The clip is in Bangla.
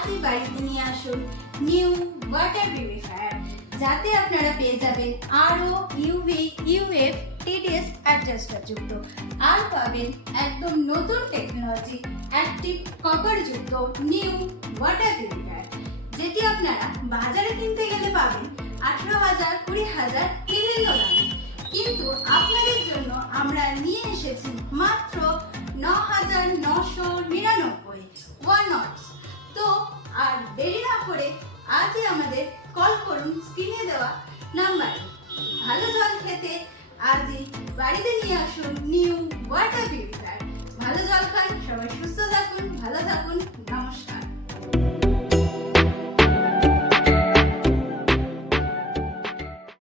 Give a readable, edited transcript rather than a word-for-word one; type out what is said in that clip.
আজই বাড়িতে নিয়ে আসুন নিউ ওয়াটার পিউরিফায়ার, যাতে আপনারা পেয়ে যাবেন আরও ইউভি ইউএফ টিডিএস অ্যাডজাস্টার যুক্ত, আর পাবেন একদম নতুন টেকনোলজি অ্যাক্টিভ কপার যুক্ত নিউ ওয়াটার পিউরিফায়ার, যেটি আপনারা বাজারে কিনতে গেলে পাবেন 18,000 20,000 বিভিন্ন দামে। কিন্তু আপনাদের জন্য আমরা নিয়ে এসেছি মাত্র 9,999 ওয়ান নটস। তো আর দেরি না করে আজই আমাদের কল করুন স্ক্রিনে দেওয়া নাম্বারে। ভালো জল খেতে আজই বাড়িতে নিয়ে আসুন